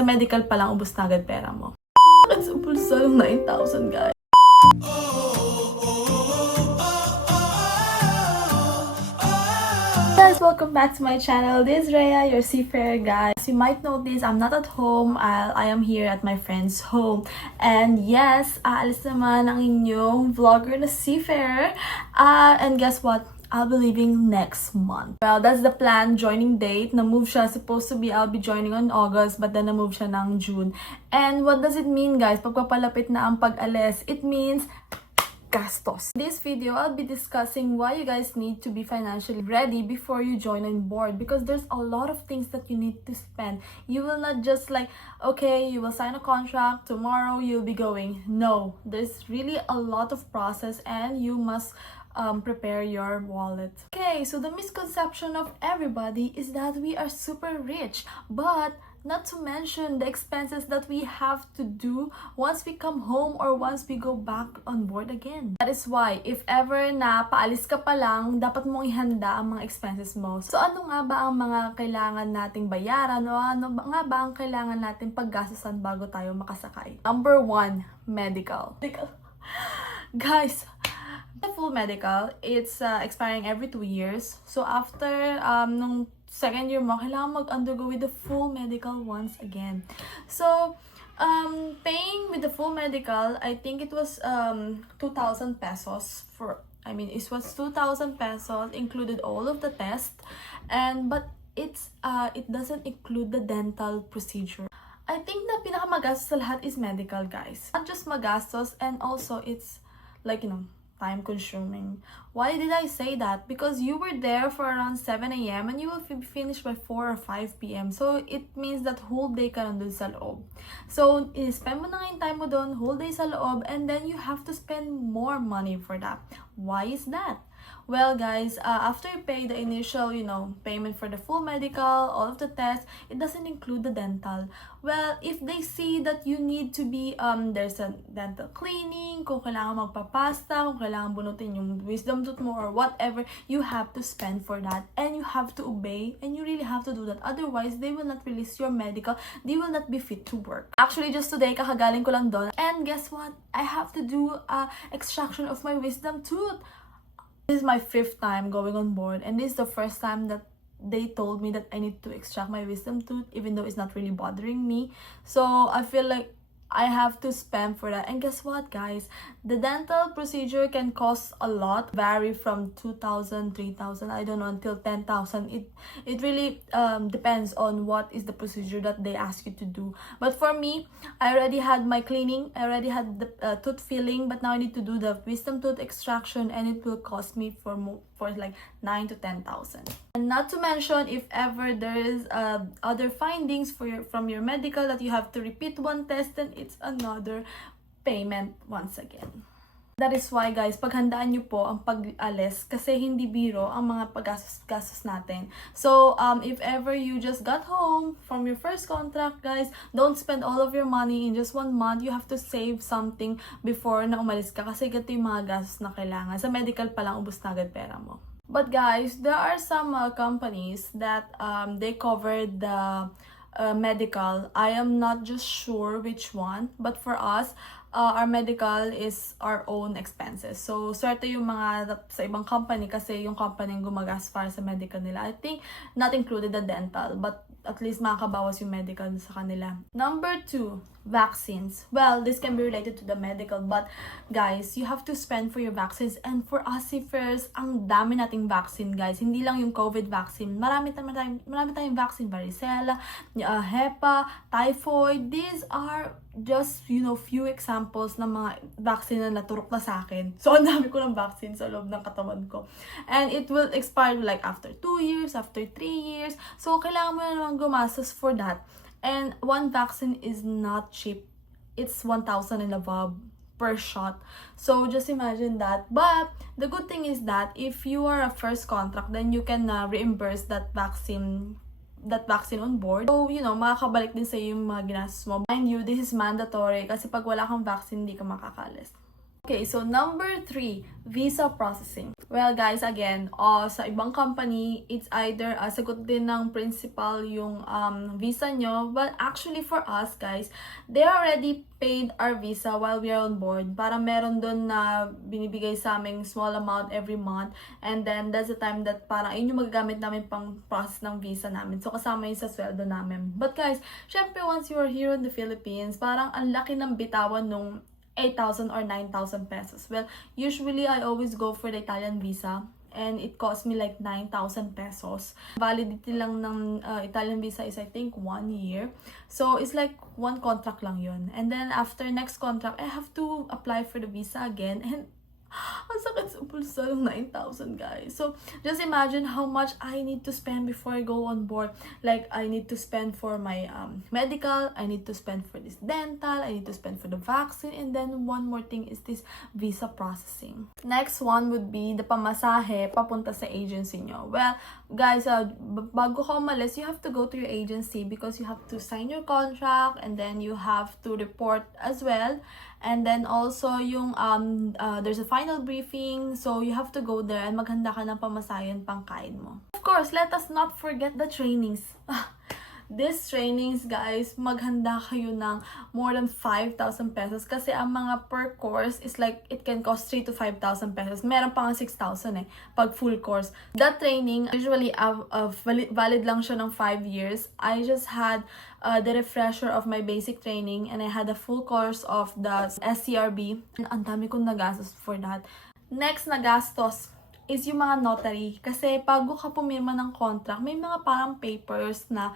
Sa medical pa lang, ubos na agad pera mo. Bakit sa bulsa yung 9,000, guys? Guys, welcome back to my channel. This is Rhea, your Seafarer, guys. As you might notice, I'm not at home. I am here at my friend's home. And yes, aalis naman ang inyong vlogger na Seafarer. And guess what? I'll be leaving next month. Well, that's the plan, joining date. Na-move siya. Supposed to be I'll be joining on August, but then na-move siya ng June. And what does it mean, guys? Pagpapalapit na ang pag-alis, it means gastos. In this video, I'll be discussing why you guys need to be financially ready before you join on board, because there's a lot of things that you need to spend. You will not just like, okay, you will sign a contract, tomorrow you'll be going. No, there's really a lot of process and you must prepare your wallet. Okay, so the misconception of everybody is that we are super rich, but not to mention the expenses that we have to do once we come home or once we go back on board again. That is why, if ever na paalis ka pa lang, dapat mong ihanda ang mga expenses mo. So ano nga ba ang mga kailangan nating bayaran o ano nga ba ang kailangan nating paggastusan bago tayo makasakay? Number 1, medical. Guys, the full medical, it's expiring every 2 years. So after nung second year mo, kailangan mag-undergo with the full medical once again. So paying with the full medical, I think it was 2,000 pesos for, it was 2,000 pesos included all of the tests, but it doesn't include the dental procedure. I think na pinakamagastos sa lahat is medical, guys. Not just magastos, and also it's like, time consuming. Why did I say that? Because you were there for around 7 a.m. and you will be finished by 4 or 5 p.m. So it means that whole day ka nandun sa loob. So spend mo na nga yung time mo doon, whole day sa loob, and then you have to spend more money for that. Why is that? Well, guys, after you pay the initial, payment for the full medical, all of the tests, it doesn't include the dental. Well, if they see that you need to be, there's a dental cleaning, kung kailangan magpapasta, kung kailangan bunutin yung wisdom tooth mo or whatever, you have to spend for that. And you have to obey, and you really have to do that. Otherwise, they will not release your medical. They will not be fit to work. Actually, just today, kakagaling ko lang doon. And guess what? I have to do extraction of my wisdom tooth. This is my 5th time going on board, and this is the first time that they told me that I need to extract my wisdom tooth, even though it's not really bothering me. So I feel like I have to spend for that. And guess what, guys? The dental procedure can cost a lot, vary from 2,000, 3,000, I don't know, until 10,000. It really depends on what is the procedure that they ask you to do. But for me, I already had my cleaning, I already had the tooth filling, but now I need to do the wisdom tooth extraction, and it will cost me for like 9 to 10,000. And not to mention, if ever there is other findings from your medical that you have to repeat one test, then it's another payment once again. That is why, guys, paghandaan nyo po ang pag-alis, kasi hindi biro ang mga paggastos natin. So, if ever you just got home from your first contract, guys, don't spend all of your money in just 1 month. You have to save something before na umalis ka, kasi ganito yung mga gastos na kailangan. Sa medical pa lang, ubos na agad pera mo. But guys, there are some companies that they cover the medical. I am not just sure which one, but for us, our medical is our own expenses. So, swerte yung mga sa ibang company, kasi yung company yung gumagas para sa medical nila. I think not included the dental, but at least makakabawas yung medical sa kanila. Number 2, vaccines. Well, this can be related to the medical, but guys, you have to spend for your vaccines. And for us seafarers, ang dami nating vaccine, guys. Hindi lang yung COVID vaccine. Marami tayong vaccine. Varicella, HEPA, typhoid. These are just, few examples ng mga vaccine na naturok na sa akin. So, ang dami ko ng vaccine sa loob ng katawan ko. And it will expire like after 2 years, after 3 years. So, kailangan mo na naman gumastos for that. And one vaccine is not cheap. It's 1,000 and above per shot. So, just imagine that. But, the good thing is that if you are a first contract, then you can reimburse that vaccine on board. So, makakabalik din sa iyo yung mga ginastos mo. Mind you, this is mandatory kasi pag wala kang vaccine, hindi ka makakalis. Okay, so number 3, visa processing. Well guys, again, sa ibang company, it's either sagot din ng principal yung visa nyo. But actually for us guys, they already paid our visa while we are on board. Para meron dun na binibigay sa aming small amount every month. And then that's the time that parang yun yung magagamit namin pang process ng visa namin. So kasama yun sa sweldo namin. But guys, syempre once you are here in the Philippines, parang ang laki ng bitawan nung 8,000 or 9,000 pesos. Well, usually I always go for the Italian visa and it cost me like 9,000 pesos. Validity lang ng Italian visa is I think 1 year. So it's like one contract lang yun. And then after next contract, I have to apply for the visa again, and ang sakit sa pulsa yung 9,000 guys. So, just imagine how much I need to spend before I go on board. Like, I need to spend for my medical, I need to spend for this dental, I need to spend for the vaccine, and then one more thing is this visa processing. Next one would be the pamasahe papunta sa agency nyo. Well, guys, bago ka umalis, you have to go to your agency because you have to sign your contract, and then you have to report as well. And then also yung there's a final briefing, so you have to go there and maghanda ka ng pamasayan pangkain mo. Of course, let us not forget the trainings. These trainings, guys, maghanda kayo ng more than 5,000 pesos kasi ang mga per course is like, it can cost 3 to 5,000 pesos. Meron pa nga 6,000 pag full course. That training, usually valid lang siya ng 5 years. I just had the refresher of my basic training and I had a full course of the SCRB. And ang dami kong nagastos for that. Next na gastos is yung mga notary. Kasi bago ka pumirma ng contract, may mga parang papers na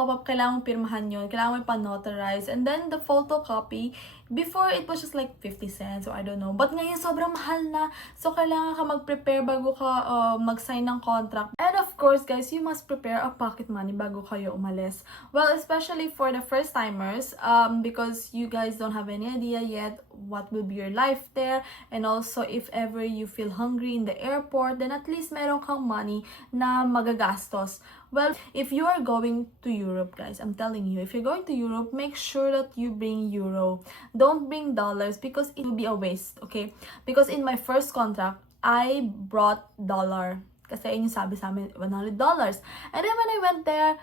kailangan mong pirmahan yun. Kailangan mo pa-notarize. And then the photocopy, before it was just like 50 cents or I don't know. But ngayon sobrang mahal na. So kailangan ka mag-prepare bago ka mag-sign ng contract. And of course guys, you must prepare a pocket money bago kayo umalis. Well, especially for the first timers, because you guys don't have any idea yet what will be your life there. And also if ever you feel hungry in the airport, then at least meron kang money na magagastos. Well, if you are going to Europe, guys, I'm telling you, if you're going to Europe, make sure that you bring euro. Don't bring dollars because it will be a waste, okay? Because in my first contract, I brought dollar. Kasi yun yung sabi sa amin, $100. And then when I went there,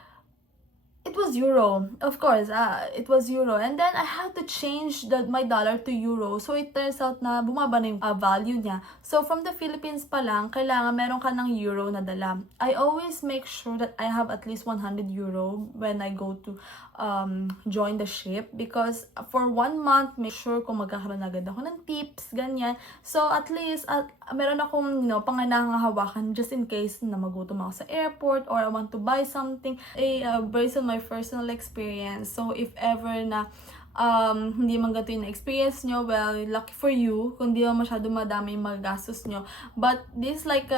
it was euro. Of course, it was euro. And then I had to change my dollar to euro. So it turns out na bumaba na yung value niya. So from the Philippines pa lang, kailangan meron ka ng euro na dala. I always make sure that I have at least 100 euro when I go to join the ship. Because for 1 month, make sure kung magkakaroon agad ako ng tips, ganyan. So at least, meron akong panganahang hawakan just in case na magutom ako sa airport or I want to buy something. Based on my personal experience. So if ever na hindi man ganito yung experience nyo, well, lucky for you kung di masyado madami yung magagastos nyo. But this is like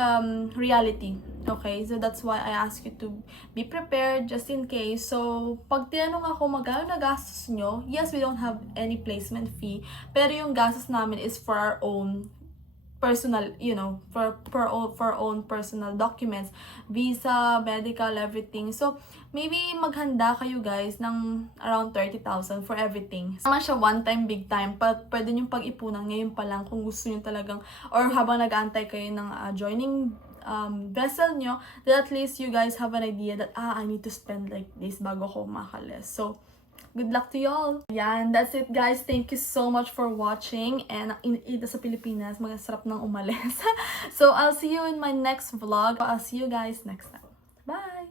reality. Okay? So that's why I ask you to be prepared just in case. So pag tinanong ako magkano na gastos nyo, yes, we don't have any placement fee. Pero yung gastos namin is for our own personal, for own personal documents, visa, medical, everything. So, maybe maghanda kayo guys ng around 30,000 for everything. Naman siya one time, big time, but pwede nyo pag-ipunan ngayon pa lang kung gusto nyo talagang, or habang nag-aantay kayo ng joining vessel nyo, that at least you guys have an idea that, I need to spend like this bago ko makalis. So, good luck to y'all! Yan, that's it guys. Thank you so much for watching. And ito sa Pilipinas, magasarap nang umalis. So, I'll see you in my next vlog. I'll see you guys next time. Bye!